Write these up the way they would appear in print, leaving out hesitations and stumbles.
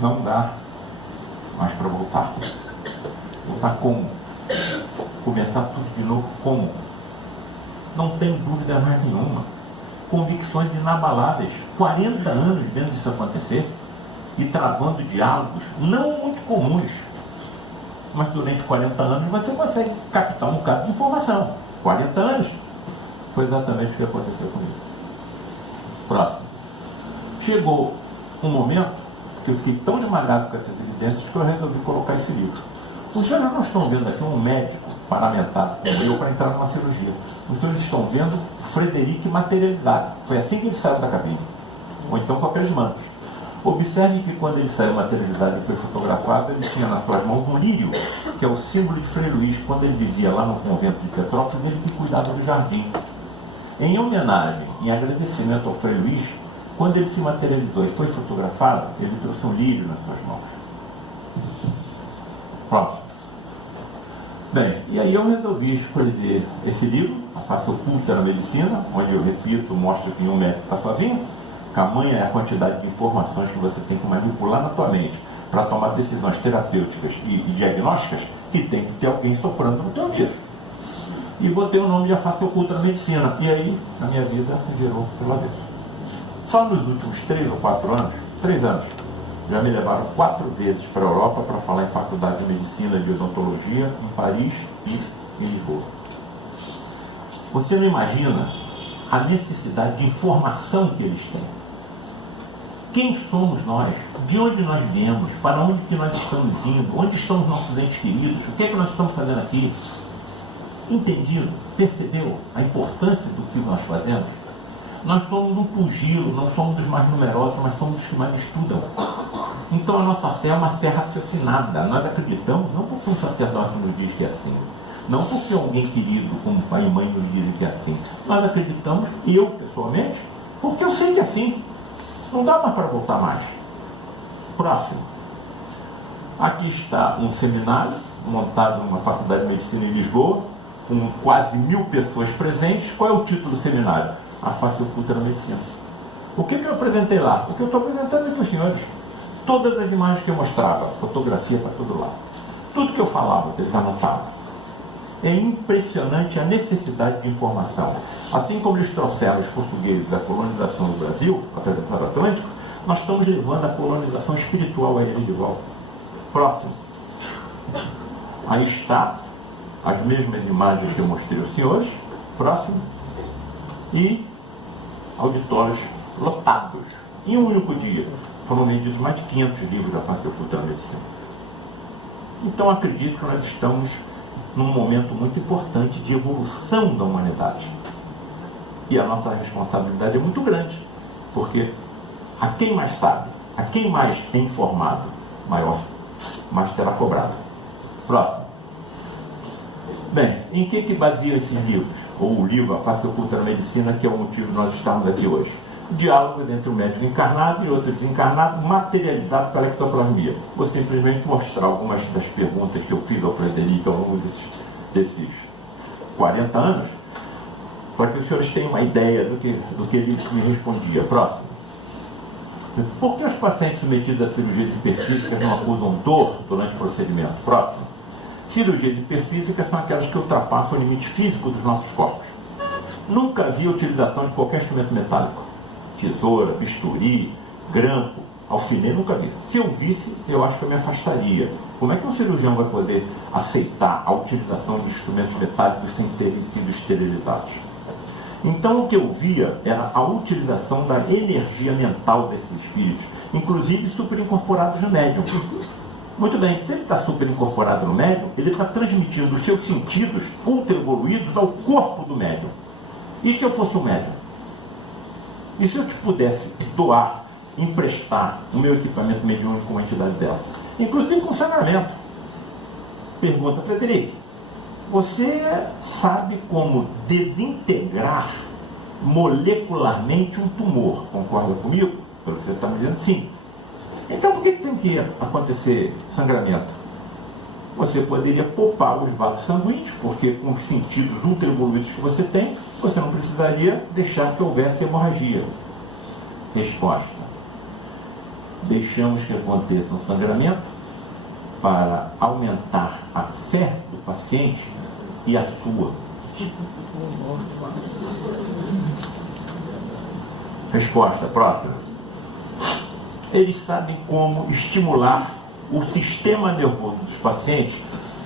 Não dá mais para voltar. Voltar como? Começar tudo de novo como? Não tenho dúvida mais nenhuma. Convicções inabaláveis. 40 anos vendo isso acontecer e travando diálogos não muito comuns. Mas durante 40 anos você consegue captar um bocado de informação. 40 anos foi exatamente o que aconteceu comigo. Próximo. Chegou um momento que eu fiquei tão esmagado com essas evidências que eu resolvi colocar esse livro. Os senhores não estão vendo aqui um médico paramentado como eu para entrar numa cirurgia. Os senhores estão vendo o Frederic materializado. Foi assim que ele saiu da cabine. Ou então com aqueles mantos. Observe que quando ele saiu materializado e foi fotografado, ele tinha nas suas mãos um lírio, que é o símbolo de Frei Luís. Quando ele vivia lá no convento de Petrópolis, ele que cuidava do jardim. Em homenagem, em agradecimento ao Frei Luís, quando ele se materializou e foi fotografado, ele trouxe um lírio nas suas mãos. Próximo. Bem, e aí eu resolvi escrever esse livro, A Face Oculta na Medicina, onde eu repito, mostro que nenhum médico está sozinho. Tamanha é a quantidade de informações que você tem que manipular na tua mente para tomar decisões terapêuticas e diagnósticas, que tem que ter alguém soprando no teu ouvido. E botei o nome de A Face Oculta na Medicina. E aí, a minha vida virou pelo avesso. Só nos últimos 3 ou 4 anos, 3 anos, já me levaram 4 vezes para a Europa para falar em faculdade de medicina e de odontologia, em Paris e em Lisboa. Você não imagina a necessidade de informação que eles têm. Quem somos nós? De onde nós viemos? Para onde que nós estamos indo? Onde estão os nossos entes queridos? O que é que nós estamos fazendo aqui? Entendido? Percebeu a importância do que nós fazemos? Nós somos um pugilo, não somos dos mais numerosos, mas somos dos que mais estudam. Então a nossa fé é uma fé raciocinada. Nós acreditamos não porque um sacerdote nos diz que é assim, não porque alguém querido, como pai e mãe, nos dizem que é assim. Nós acreditamos, e eu pessoalmente, porque eu sei que é assim. Não dá mais para voltar mais. Próximo. Aqui está um seminário montado numa faculdade de medicina em Lisboa, com quase 1000 pessoas presentes. Qual é o título do seminário? A Face Oculta na Medicina. O que eu apresentei lá? O que eu estou apresentando aqui para os senhores. Todas as imagens que eu mostrava, fotografia para todo lado. Tudo que eu falava, eles anotavam. É impressionante a necessidade de informação. Assim como eles trouxeram os portugueses à colonização do Brasil, através do Atlântico, nós estamos levando a colonização espiritual a eles de volta. Próximo. Aí está as mesmas imagens que eu mostrei aos senhores. Próximo. E auditórios lotados. Em um único dia foram vendidos mais de 500 livros da Face Oculta da Medicina. Então acredito que nós estamos num momento muito importante de evolução da humanidade. E a nossa responsabilidade é muito grande, porque a quem mais sabe, a quem mais é informado, mais será cobrado. Próximo. Bem, em que baseia esses livros? Ou o livro A Face Oculta da Medicina, que é o motivo de nós estarmos aqui hoje. Diálogos entre o médico encarnado e outro desencarnado, materializado pela ectoplasmia. Vou simplesmente mostrar algumas das perguntas que eu fiz ao Frederic ao longo desses 40 anos, para que os senhores tenham uma ideia do que ele me respondia. Próximo. Por que os pacientes submetidos a cirurgias hiperfísicas não acusam dor durante o procedimento? Próximo. Cirurgias hiperfísicas são aquelas que ultrapassam o limite físico dos nossos corpos. Nunca vi a utilização de qualquer instrumento metálico. Tesoura, bisturi, grampo, alfinete, nunca vi. Se eu visse, eu acho que eu me afastaria. Como é que um cirurgião vai poder aceitar a utilização de instrumentos metálicos sem terem sido esterilizados? Então o que eu via era a utilização da energia mental desses espíritos, inclusive superincorporados no médium. Muito bem, se ele está superincorporado no médium, ele está transmitindo os seus sentidos ultra evoluídos ao corpo do médium. E se eu fosse um médium? E se eu te pudesse doar, emprestar o meu equipamento mediúnico com uma entidade dessa? Inclusive funcionamento. Pergunta, Frederic, você sabe como desintegrar molecularmente um tumor? Concorda comigo? Pelo que você está me dizendo, sim. Então por que tem que acontecer sangramento? Você poderia poupar os vasos sanguíneos, porque com os sentidos ultra evoluídos que você tem, você não precisaria deixar que houvesse hemorragia. Resposta. deixamos que aconteça um sangramento para aumentar a fé do paciente e a sua. Resposta, próxima. Eles sabem como estimular o sistema nervoso dos pacientes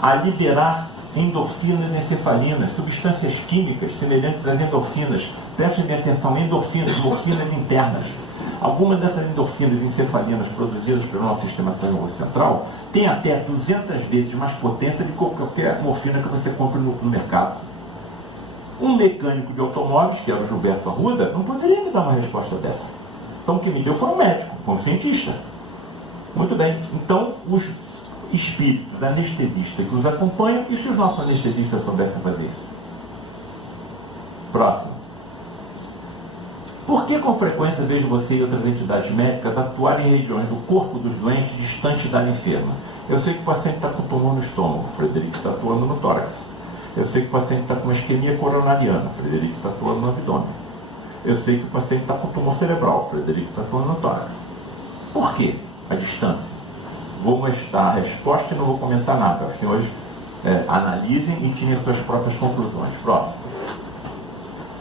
a liberar endorfinas e encefalinas, substâncias químicas semelhantes às endorfinas. Prestem bem atenção, endorfinas, morfinas internas. Algumas dessas endorfinas e encefalinas produzidas pelo nosso sistema nervoso central têm até 200 vezes mais potência do que qualquer morfina que você compra no mercado. Um mecânico de automóveis, que era o Gilberto Arruda, não poderia me dar uma resposta dessa. Então o que me deu foi um médico, um cientista. Muito bem. Então os espíritos anestesistas que os acompanham, e se os nossos anestesistas soubessem fazer isso? Próximo. Por que com frequência vejo você e outras entidades médicas atuarem em regiões do corpo dos doentes distantes da enferma? Eu sei que o paciente está com tumor no estômago, o Frederico está atuando no tórax. Eu sei que o paciente está com uma isquemia coronariana, o Frederico está atuando no abdômen. Eu sei que o paciente está com tumor cerebral, o Frederico está atuando no tórax. Por quê? A distância. Vou mostrar a resposta e não vou comentar nada. Os senhores analisem e tirem as suas próprias conclusões. Próximo.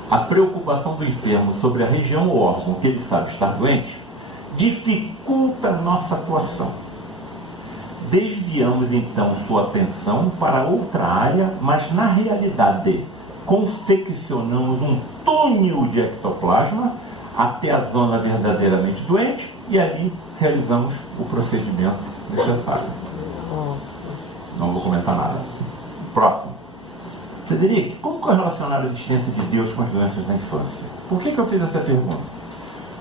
A preocupação do enfermo sobre a região ou órgão que ele sabe estar doente dificulta a nossa atuação. Desviamos então sua atenção para outra área, mas na realidade confeccionamos um túnel de ectoplasma até a zona verdadeiramente doente e ali realizamos o procedimento necessário. Não vou comentar nada. Próximo. Frederico, como correlacionar a existência de Deus com as doenças na infância? Por que eu fiz essa pergunta?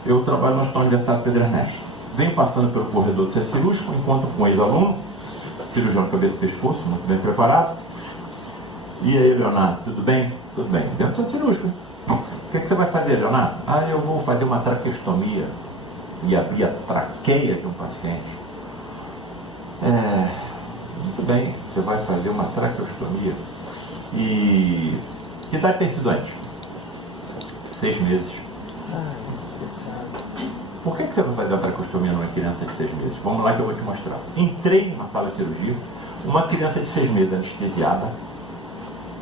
Eu trabalho no Hospital Universitário Pedro Ernesto. Venho passando pelo corredor do centro cirúrgico, encontro com um ex-aluno, cirurgião de cabeça e pescoço, muito bem preparado. E aí, Leonardo, tudo bem? Tudo bem. Dentro do centro cirúrgico. O que você vai fazer, Leonardo? Eu vou fazer uma traqueostomia e abrir a traqueia de um paciente. Muito bem, você vai fazer uma traqueostomia. E que idade tem esse doente? 6 meses. Por que você vai fazer a traqueostomia numa criança de 6 meses? Vamos lá que eu vou te mostrar. Entrei numa sala de cirurgia, uma criança de 6 meses anestesiada,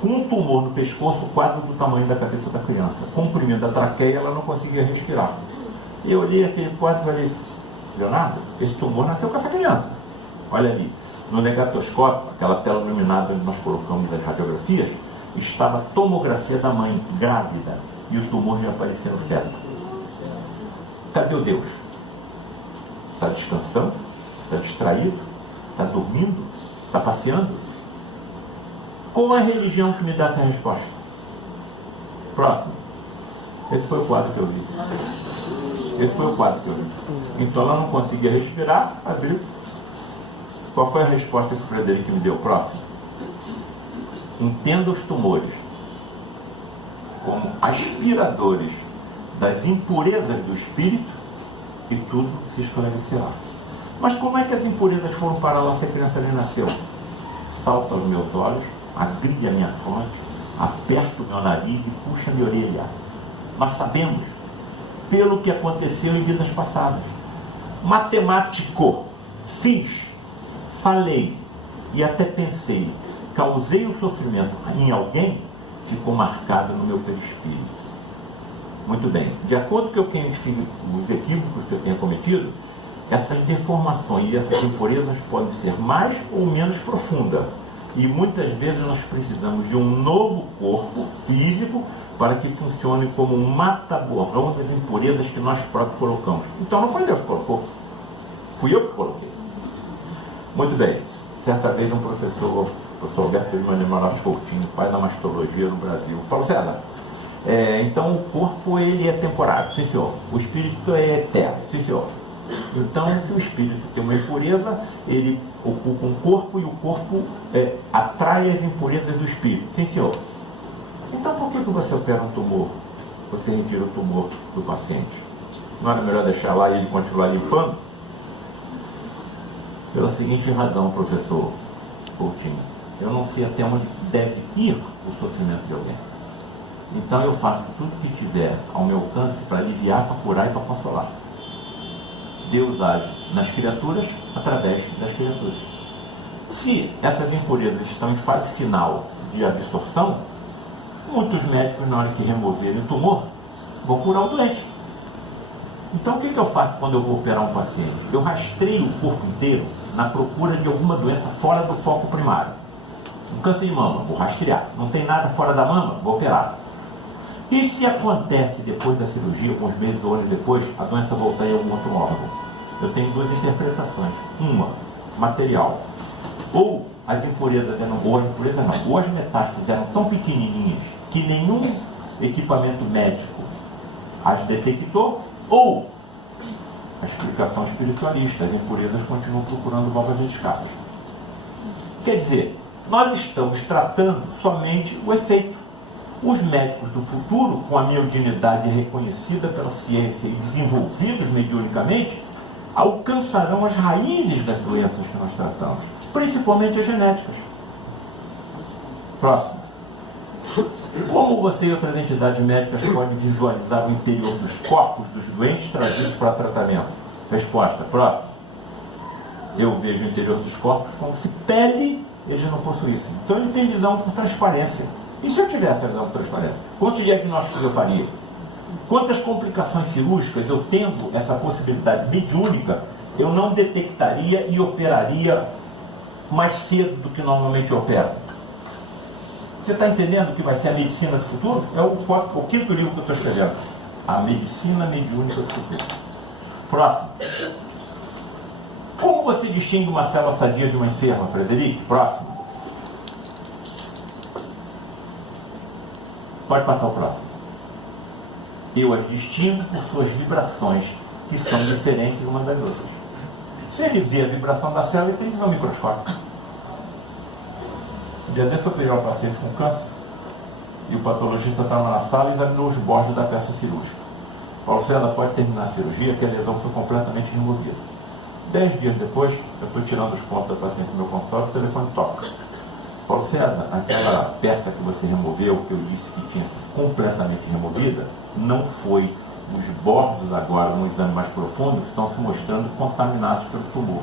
com um tumor no pescoço quase do tamanho da cabeça da criança. Comprimindo a traqueia, ela não conseguia respirar. Eu olhei aquele quadro e falei, Leonardo, esse tumor nasceu com essa criança. Olha ali, no negatoscópio, aquela tela iluminada onde nós colocamos as radiografias, estava a tomografia da mãe, grávida, e o tumor já aparecia no feto. Cadê o Deus? Está descansando? Está distraído? Está dormindo? Está passeando? Qual é a religião que me dá essa resposta? Próximo. Esse foi o quadro que eu vi. Então ela não conseguia respirar, abriu. Qual foi a resposta que o Frederico me deu? Próximo. Entenda os tumores como aspiradores das impurezas do espírito e tudo se esclarecerá. Mas como é que as impurezas foram parar lá se a criança nem nasceu? Salta aos meus olhos, agria a minha fronte, aperta o meu nariz e puxa a minha orelha. Nós sabemos, pelo que aconteceu em vidas passadas. Matemático, fiz, falei e até pensei, causei o sofrimento em alguém, ficou marcado no meu perispírito. Muito bem, de acordo com o que eu tenho os equívocos que eu tenho cometido, essas deformações e essas impurezas podem ser mais ou menos profundas. E muitas vezes nós precisamos de um novo corpo físico para que funcione como um mata-borrão das impurezas que nós próprios colocamos. Então não foi Deus que colocou, fui eu que coloquei. Muito bem, certa vez um professor Alberto de Moraes Coutinho, pai da mastologia no Brasil, falou, César, então o corpo ele é temporário, sim senhor, o espírito é eterno, sim senhor. Então se o espírito tem uma impureza, ele ocupa um corpo e o corpo atrai as impurezas do espírito, sim senhor. Então por que você opera um tumor? Você retira o tumor do paciente? Não era melhor deixar lá e ele continuar limpando? Pela seguinte razão, professor Coutinho, eu não sei até onde deve ir o sofrimento de alguém. Então eu faço tudo que tiver ao meu alcance para aliviar, para curar e para consolar. Deus age nas criaturas através das criaturas. Se essas impurezas estão em fase final de absorção, muitos médicos, na hora que removerem o tumor, vão curar o doente. Então, o que eu faço quando eu vou operar um paciente? Eu rastreio o corpo inteiro na procura de alguma doença fora do foco primário. Um câncer de mama, vou rastrear. Não tem nada fora da mama, vou operar. E se acontece depois da cirurgia, alguns meses ou anos depois, a doença voltar em algum outro órgão? Eu tenho duas interpretações. Uma, material. Ou as impurezas eram, ou as metástases eram tão pequenininhas que nenhum equipamento médico as detectou, ou a explicação espiritualista, as impurezas continuam procurando válvulas de escape. Quer dizer, nós estamos tratando somente o efeito. Os médicos do futuro, com a mediunidade reconhecida pela ciência e desenvolvidos mediunicamente, alcançarão as raízes das doenças que nós tratamos, principalmente as genéticas. Próximo. Como você e outras entidades médicas podem visualizar o interior dos corpos dos doentes trazidos para tratamento? Resposta. Próximo. Eu vejo o interior dos corpos como se pele eles não possuíssem. Então ele tem visão por transparência. E se eu tivesse a visão por transparência? Quantos diagnósticos eu faria? Quantas complicações cirúrgicas eu tendo essa possibilidade mediúnica, eu não detectaria e operaria mais cedo do que normalmente opera? Você está entendendo o que vai ser a medicina do futuro? É o quinto livro que eu estou escrevendo. A medicina mediúnica do futuro. Próximo. Como você distingue uma célula sadia de uma enferma, Frederico? Próximo. Pode passar o próximo. Eu as distingo por suas vibrações, que são diferentes umas das outras. Se ele vê a vibração da célula, ele tem visão microscópica. Um dia desse eu peguei um paciente com câncer e o patologista estava na sala e examinou os bordes da peça cirúrgica. Falou, César, pode terminar a cirurgia, que a lesão foi completamente removida. 10 dias depois, eu estou tirando os pontos da paciente do meu consultório, o telefone toca. Paulo César, aquela peça que você removeu, que eu disse que tinha sido completamente removida, não foi. Os bordos agora, num exame mais profundo, estão se mostrando contaminados pelo tumor.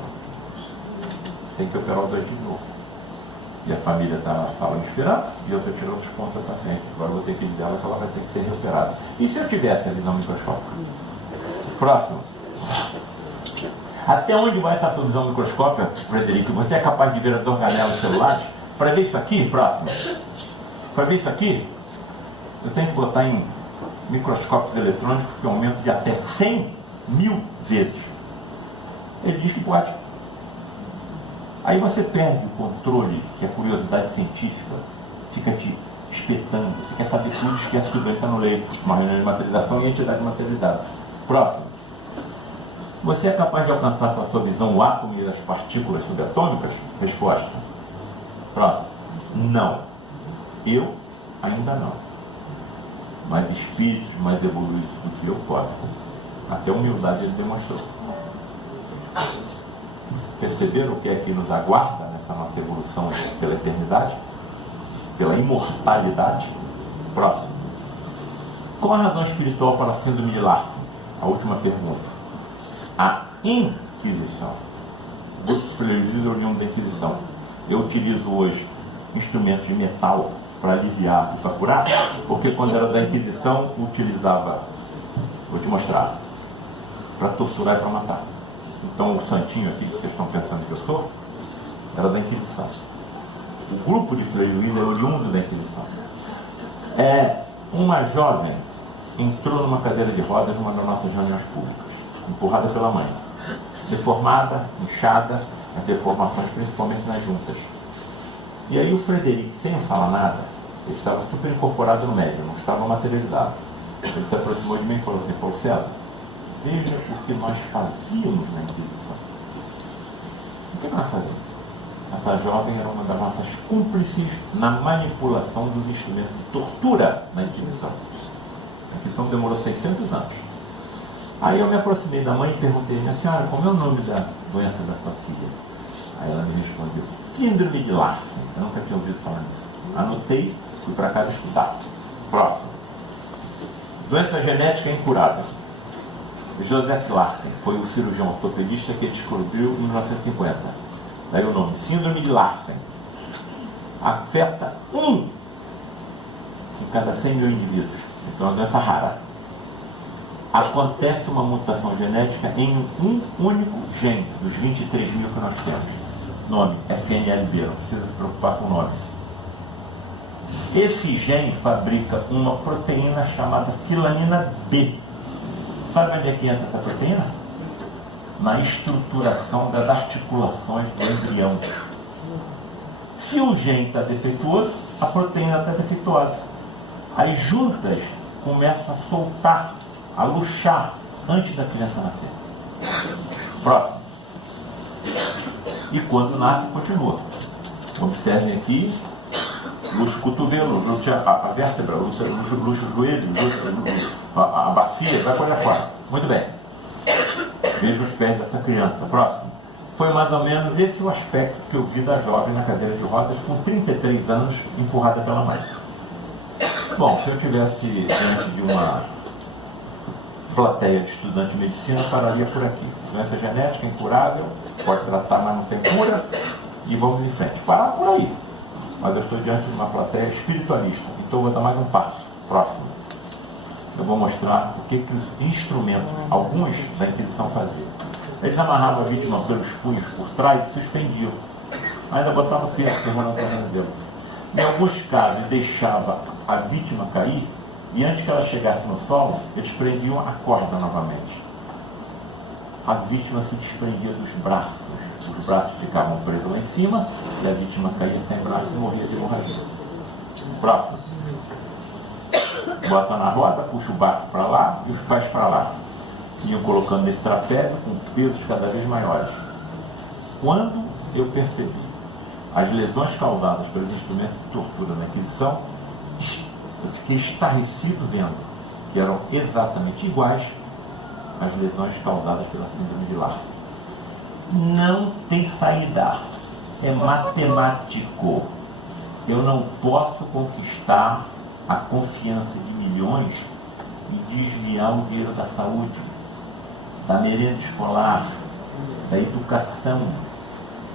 Tem que operar os dois de novo. E a família está na sala esperando, e eu estou tirando os pontos da paciente. Agora eu vou ter que dizer ela que ela vai ter que ser reoperada. E se eu tivesse a visão microscópica? Próximo. Até onde vai essa sua visão microscópica, Frederico? Você é capaz de ver as organelas celulares? Para ver isso aqui, próximo. Para ver isso aqui, eu tenho que botar em microscópios eletrônicos que aumentam de até 100.000 vezes. Ele diz que pode. Aí você perde o controle, que a curiosidade científica fica te espetando. Você quer saber tudo, esquece que o doente está no leito. Uma reunião de materialização e a entidade materializada. Próximo. Você é capaz de alcançar com a sua visão o átomo e as partículas subatômicas? Resposta. Próximo. Não. Eu ainda não. Mas espíritos mais evoluídos do que eu podem. Até humildade ele demonstrou. Perceberam o que é que nos aguarda nessa nossa evolução pela eternidade? Pela imortalidade? Próximo. Qual a razão espiritual para a síndrome de Larsen? A última pergunta. A Inquisição. A União da Inquisição. Eu utilizo hoje instrumentos de metal para aliviar e para curar, porque quando era da Inquisição, utilizava, vou te mostrar, para torturar e para matar. Então o santinho aqui que vocês estão pensando que eu sou, era da Inquisição. O grupo de Frei Luís é oriundo da Inquisição. Uma jovem entrou numa cadeira de rodas numa das nossas reuniões públicas, empurrada pela mãe, deformada, inchada, as deformações principalmente nas juntas. E aí o Frederico, sem falar nada, ele estava super incorporado no médium, não estava materializado. Ele se aproximou de mim e falou assim, Paulo César, veja o que nós fazíamos na Inquisição. O que nós fazíamos? Essa jovem era uma das nossas cúmplices na manipulação dos instrumentos de tortura na Inquisição. A Inquisição demorou 600 anos. Aí eu me aproximei da mãe e perguntei, minha senhora, como é o nome da doença da sua filha? Aí ela me respondeu, síndrome de Larsen. Eu nunca tinha ouvido falar nisso. Anotei, fui para casa estudar. Próximo. Doença genética incurável. Joseph Larsen foi o cirurgião ortopedista que descobriu em 1950. Daí o nome, síndrome de Larsen. Afeta em cada 100 mil indivíduos. Então é uma doença rara. Acontece uma mutação genética em um único gene, dos 23 mil que nós temos. Nome, FNLB, não precisa se preocupar com o nome. Esse gene fabrica uma proteína chamada filamina B. Sabe onde é que entra essa proteína? Na estruturação das articulações do embrião. Se o gene está defeituoso, a proteína está defeituosa. As juntas começam a soltar, a luxar, antes da criança nascer. Próximo. E quando nasce, continua. Observem aqui, luxo o cotovelo, luxo a vértebra, luxo o joelho, a bacia, vai por aí fora. Muito bem. Veja os pés dessa criança. Próximo. Foi mais ou menos esse o aspecto que eu vi da jovem na cadeira de rodas com 33 anos, empurrada pela mãe. Bom, se eu estivesse diante de uma plateia de estudante de medicina, pararia por aqui. Doença genética, incurável, pode tratar, mas não tem cura, e vamos em frente. Parar por aí. Mas eu estou diante de uma plateia espiritualista, então vou dar mais um passo. Próximo. Eu vou mostrar o que os instrumentos, alguns da Inquisição faziam. Eles amarravam a vítima pelos punhos por trás e suspendiam. Ainda botavam ferro, terminando o cabelo. Em alguns casos, deixava a vítima cair e antes que ela chegasse no solo, eles prendiam a corda novamente. A vítima se desprendia dos braços. Os braços ficavam presos lá em cima e a vítima caía sem braço e morria de hemorragia. Próximo. Bota na roda, puxa o braço para lá e os pés para lá. Iam colocando nesse trapézio com pesos cada vez maiores. Quando eu percebi as lesões causadas pelos instrumentos de tortura na Inquisição, eu fiquei estarrecido vendo que eram exatamente iguais às lesões causadas pela síndrome de Larsen. Não tem saída. É matemático. Eu não posso conquistar a confiança de milhões e desviar o dinheiro da saúde, da merenda escolar, da educação.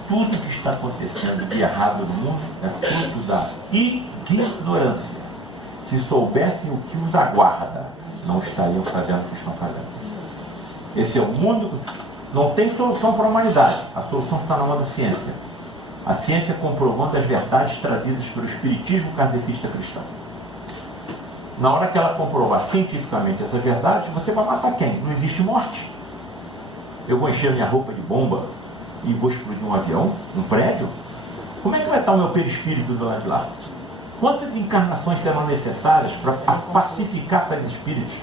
Tudo que está acontecendo de errado no mundo é fruto da ignorância. Se soubessem o que os aguarda, não estariam fazendo o que estão fazendo. Esse é o mundo. Não tem solução para a humanidade. A solução está na mão da ciência. A ciência comprovando as verdades trazidas pelo espiritismo kardecista cristão. Na hora que ela comprovar cientificamente essa verdade, você vai matar quem? Não existe morte. Eu vou encher minha roupa de bomba e vou explodir um avião, um prédio? Como é que vai estar o meu perispírito do lado de lá? Quantas encarnações serão necessárias para pacificar tais espíritos?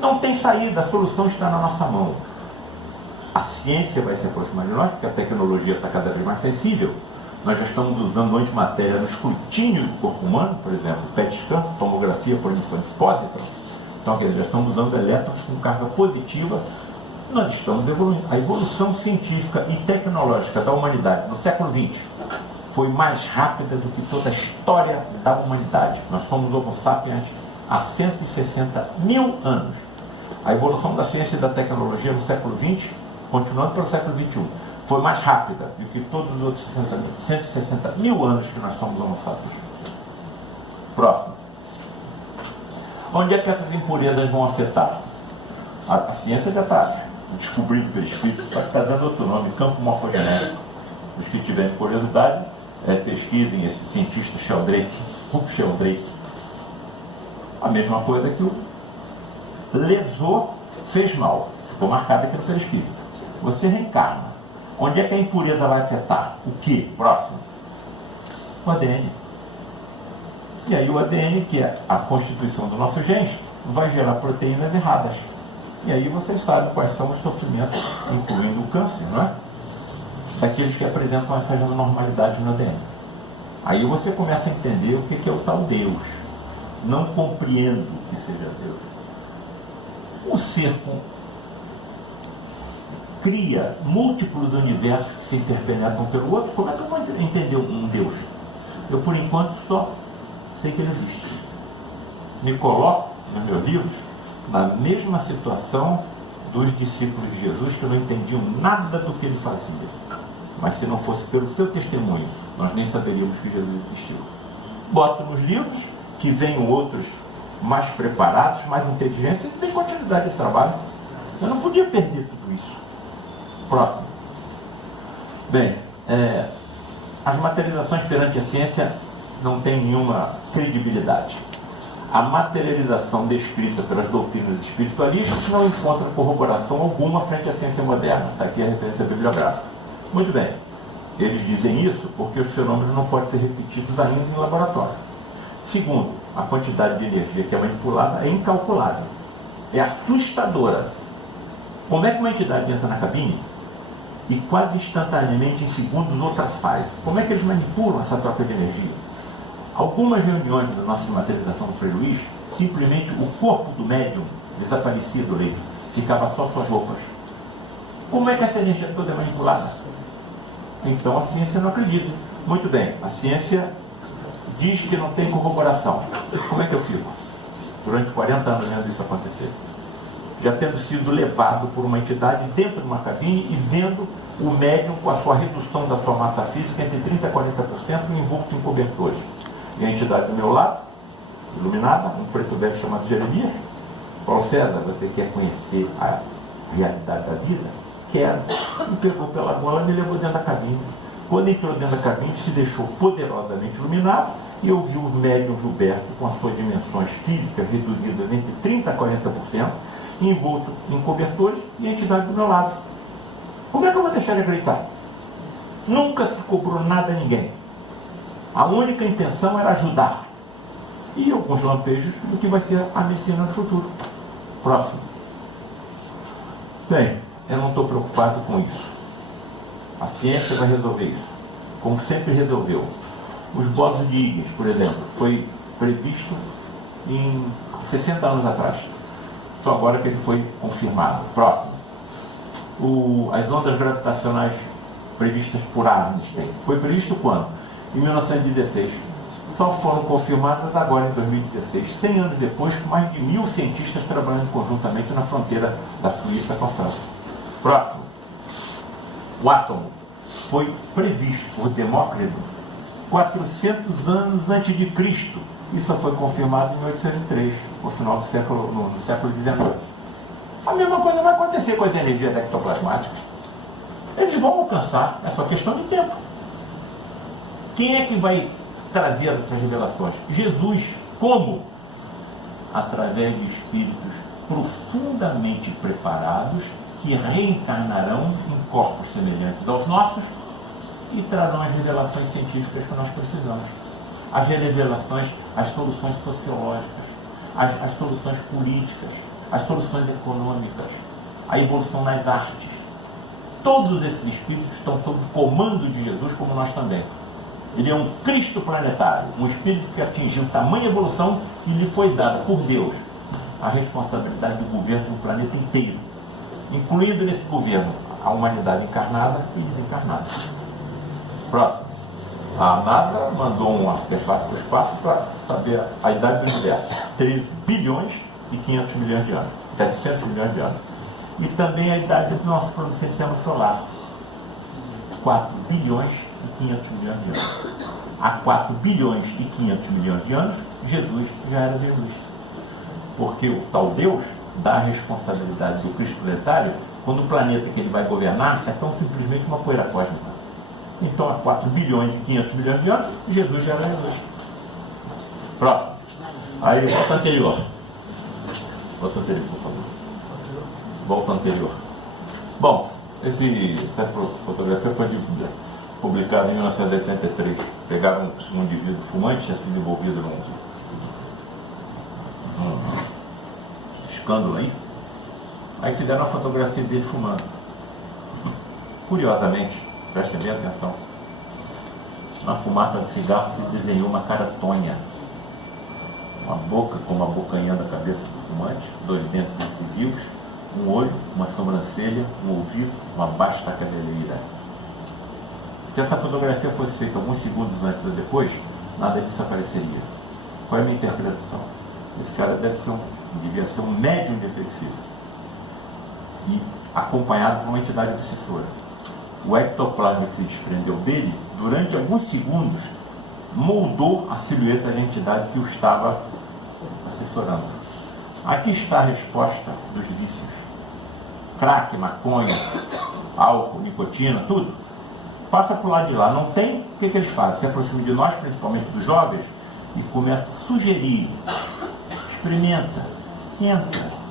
Não tem saída, a solução está na nossa mão. A ciência vai se aproximar de nós, porque a tecnologia está cada vez mais sensível. Nós já estamos usando antimatéria no escrutínio do corpo humano, por exemplo, PET scan, tomografia por emissão de positron. Então, quer dizer, já estamos usando elétrons com carga positiva. Nós estamos evoluindo. A evolução científica e tecnológica da humanidade no século XX foi mais rápida do que toda a história da humanidade. Nós somos Homo sapiens há 160 mil anos. A evolução da ciência e da tecnologia no século XX, continuando pelo século XXI, foi mais rápida do que todos os outros 160 mil anos que nós somos Homo sapiens. Próximo. Onde é que essas impurezas vão afetar? A ciência já está descobrindo pelo espírito, está dando outro nome, campo morfogenético. Os que tiverem curiosidade, pesquisem esse cientista Sheldrake. A mesma coisa que o lesou, fez mal, ficou marcado aqui no perispírito. Você reencarna. Onde é que a impureza vai afetar? O que? Próximo. O ADN. E aí o ADN, que é a constituição do nosso genes, vai gerar proteínas erradas. E aí vocês sabem quais são os sofrimentos, incluindo o câncer, não é? Daqueles que apresentam essas anormalidades no ADN. Aí você começa a entender o que é o tal Deus. Não compreendo que seja Deus. O ser cria múltiplos universos que se interpenetram pelo outro. Como é que eu vou entender um Deus? Eu, por enquanto, só sei que ele existe. Me coloco, nos meus livros, na mesma situação dos discípulos de Jesus que não entendiam nada do que ele fazia. Mas se não fosse pelo seu testemunho, nós nem saberíamos que Jesus existiu. Mostra nos livros que venham outros mais preparados, mais inteligentes, e tem continuidade desse trabalho. Eu não podia perder tudo isso. Próximo. Bem, as materializações perante a ciência não têm nenhuma credibilidade. A materialização descrita pelas doutrinas espiritualistas não encontra corroboração alguma frente à ciência moderna. Está aqui a referência bibliográfica. Muito bem. Eles dizem isso porque os fenômenos não podem ser repetidos ainda em laboratório. Segundo, a quantidade de energia que é manipulada é incalculável. É assustadora. Como é que uma entidade entra na cabine e quase instantaneamente, em segundos, outra sai? Como é que eles manipulam essa troca de energia? Algumas reuniões da nossa materialização do Frei Luís, simplesmente o corpo do médium desaparecia do leito, ficava só suas roupas. Como é que essa energia toda é manipulada? Então a ciência não acredita. Muito bem, a ciência diz que não tem corroboração. Como é que eu fico? Durante 40 anos vendo isso acontecer. Já tendo sido levado por uma entidade dentro de uma cabine e vendo o médium com a sua redução da sua massa física entre 30% a 40% envolto em cobertores. E a entidade do meu lado, iluminada, um preto velho chamado Jeremias. Paulo César, você quer conhecer a realidade da vida? Quero. Me pegou pela gola e me levou dentro da cabine. Quando entrou dentro da cabine, se deixou poderosamente iluminado e eu vi o médium Gilberto com as suas dimensões físicas reduzidas entre 30% a 40%, envolto em cobertores, e a entidade do meu lado. Como é que eu vou deixar ele acreditar? Nunca se cobrou nada a ninguém. A única intenção era ajudar. E alguns lampejos do que vai ser a medicina no futuro. Próximo. Bem, eu não estou preocupado com isso. A ciência vai resolver isso, como sempre resolveu. Os bósons de Higgs, por exemplo, foi previsto em 60 anos atrás. Só agora que ele foi confirmado. Próximo. As ondas gravitacionais previstas por Einstein. Foi previsto quando? Em 1916. Só foram confirmadas agora em 2016, 100 anos depois, com mais de 1000 cientistas trabalhando conjuntamente na fronteira da Suíça com a França. Próximo. O átomo foi previsto por Demócrito 400 anos antes de Cristo. Isso só foi confirmado em 1803, no final do século, no século XIX. A mesma coisa vai acontecer com as energias ectoplasmáticas. Eles vão alcançar, é só questão de tempo. Quem é que vai trazer essas revelações? Jesus. Como? Através de espíritos profundamente preparados que reencarnarão em corpos semelhantes aos nossos e trarão as revelações científicas que nós precisamos. As revelações, as soluções sociológicas, as soluções políticas, as soluções econômicas, a evolução nas artes. Todos esses espíritos estão sob o comando de Jesus, como nós também. Ele é um Cristo planetário, um espírito que atingiu tamanha evolução que lhe foi dada por Deus a responsabilidade do governo do planeta inteiro, incluindo nesse governo a humanidade encarnada e desencarnada. Próximo. A NASA mandou um artefato para o espaço para saber a idade do universo. 3 bilhões e 500 milhões de anos. 700 milhões de anos. E também a idade do nosso sistema solar. 4 bilhões e 500 milhões de anos. Há 4 bilhões e 500 milhões de anos, Jesus já era Jesus. Porque o tal Deus dá a responsabilidade do Cristo planetário quando o planeta que ele vai governar é tão simplesmente uma poeira cósmica. Então, há 4 bilhões e 500 milhões de anos, Jesus já era Jesus. Próximo. Aí, volta anterior. Volta anterior, por favor. Volta anterior. Bom, essa fotografia foi publicada em 1983. Pegaram um indivíduo fumante, tinha sido envolvido num escândalo aí. Aí fizeram a fotografia dele fumando. Curiosamente, prestem bem atenção, na fumaça de cigarro se desenhou uma cara tonha, uma boca com uma bocanha da cabeça do fumante, 2 dentes incisivos, um olho, uma sobrancelha, um ouvido, uma vasta cabeleira. Se essa fotografia fosse feita alguns segundos antes ou depois, nada disso apareceria. Qual é a minha interpretação? Esse cara devia ser um médium de efeito físico. e acompanhado por uma entidade obsessora. O ectoplasma que se desprendeu dele, durante alguns segundos, moldou a silhueta da entidade que o estava assessorando. Aqui está a resposta dos vícios. Crack, maconha, álcool, nicotina, tudo. Passa para o lado de lá. Não tem, o que eles fazem? Se aproximam de nós, principalmente dos jovens, e começa a sugerir. Experimenta, entra.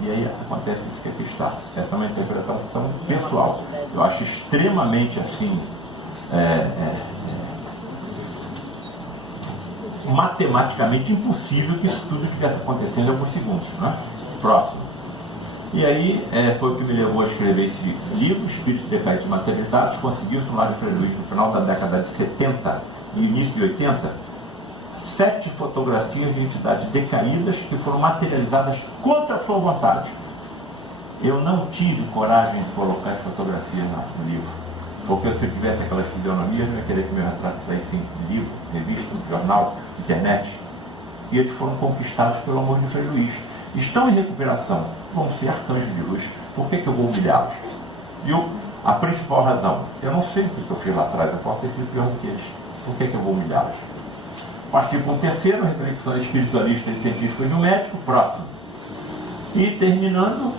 E aí acontece isso que aqui está. Essa é uma interpretação pessoal. Eu acho extremamente assim, matematicamente impossível que isso tudo estivesse acontecendo em alguns segundos, né? Próximo. E aí foi o que me levou a escrever esse livro, Espíritos Decaídos e Materializados. Conseguiu no Mário Freire Luiz, no final da década de 70 e início de 80, 7 fotografias de entidades decaídas que foram materializadas contra a sua vontade. Eu não tive coragem de colocar as fotografias no livro, porque se eu tivesse aquelas fisionomias, eu ia querer que meu retrato saísse em livro, revista, jornal, internet. E eles foram conquistados pelo amor de Freire Luiz. Estão em recuperação, vão ser arcanjos de luz. Por que eu vou humilhá-los? Viu? A principal razão, eu não sei o que eu fiz lá atrás, eu posso ter sido pior do que eles. Por que eu vou humilhá-los? Partir para o terceiro, reflexão espiritualista e científica de um médico, próximo. E terminando,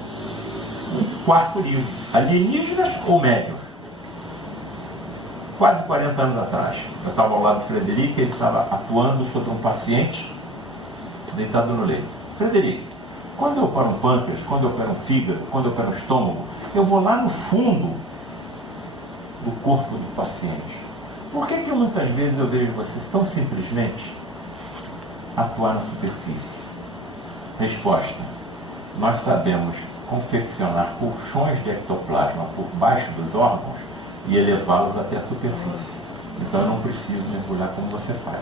o quarto livro, Alienígenas ou Médios? Quase 40 anos atrás, eu estava ao lado do Frederico, ele estava atuando sobre um paciente deitado no leito. Frederico, quando eu opero um pâncreas, quando eu opero um fígado, quando eu opero um estômago, eu vou lá no fundo do corpo do paciente. Por que muitas vezes eu vejo vocês tão simplesmente atuar na superfície? Resposta: nós sabemos confeccionar colchões de ectoplasma por baixo dos órgãos e elevá-los até a superfície. Então eu não preciso mergulhar como você faz.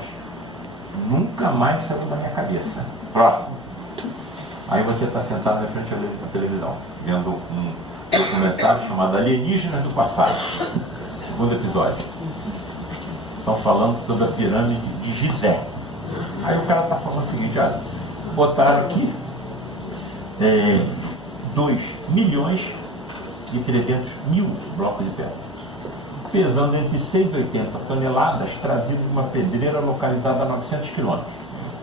Nunca mais saiu da minha cabeça. Próximo. Aí você está sentado na frente da televisão, vendo um documentário chamado Alienígenas do Passado. Segundo episódio. Estão falando sobre a pirâmide de Gizé. Aí o cara está falando o seguinte: olha, botaram aqui 2.300.000 blocos de pedra, pesando entre 6 e 80 toneladas, trazidos de uma pedreira localizada a 900 quilômetros.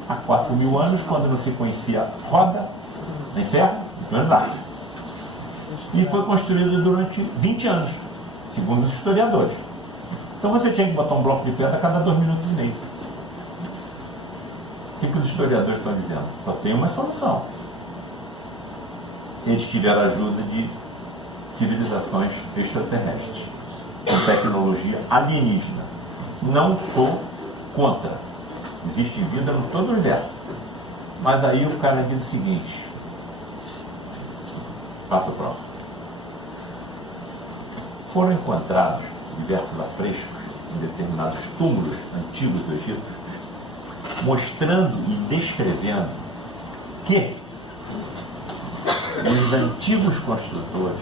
Há 4.000 anos, quando não se conhecia roda, nem ferro, nem nada. E foi construído durante 20 anos, segundo os historiadores. Então você tinha que botar um bloco de pedra a cada 2 minutos e meio. O que os historiadores estão dizendo? Só tem uma solução. Eles tiveram a ajuda de civilizações extraterrestres, com tecnologia alienígena. Não sou contra. Existe vida no todo o universo. Mas aí o cara diz o seguinte: passa o próximo. Foram encontrados diversos afrescos em determinados túmulos antigos do Egito, mostrando e descrevendo que os antigos construtores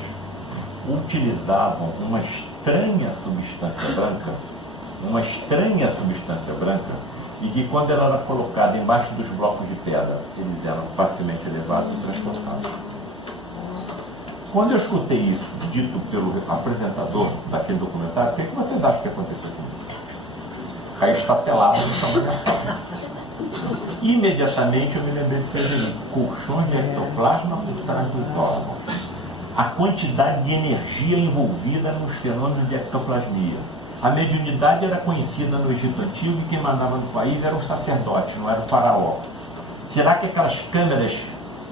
utilizavam uma estranha substância branca, e que quando ela era colocada embaixo dos blocos de pedra, eles eram facilmente elevados e transportados. Quando eu escutei isso dito pelo apresentador daquele documentário, o que vocês acham que aconteceu comigo? Caí estatelado no chão da minha sala. Imediatamente eu me lembrei de Frederico: colchões de ectoplasma por trás dos órgãos. A quantidade de energia envolvida nos fenômenos de ectoplasmia. A mediunidade era conhecida no Egito Antigo e quem mandava no país era o sacerdote, não era o faraó. Será que aquelas câmeras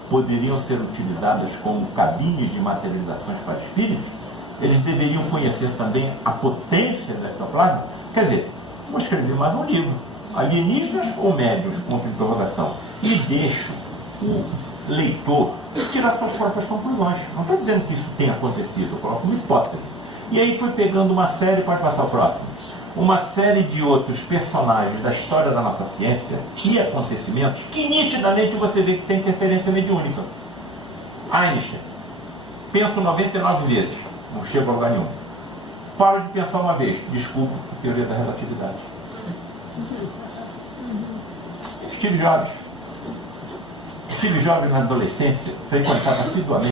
poderiam ser utilizadas como cabines de materializações para espíritos? Eles deveriam conhecer também a potência do ectoplasma? Quer dizer, vou escrever mais um livro, Alienígenas ou Médios? Ponto de interrogação. E deixo o leitor tirar suas próprias conclusões. Não estou dizendo que isso tenha acontecido, eu coloco uma hipótese. E aí fui pegando uma série, pode passar o próximo, uma série de outros personagens da história da nossa ciência e acontecimentos que nitidamente você vê que tem interferência mediúnica. Einstein, penso 99 vezes, não chego a lugar nenhum. Paro de pensar uma vez, desculpa, teoria da relatividade. Steve Jobs na adolescência frequentava assiduamente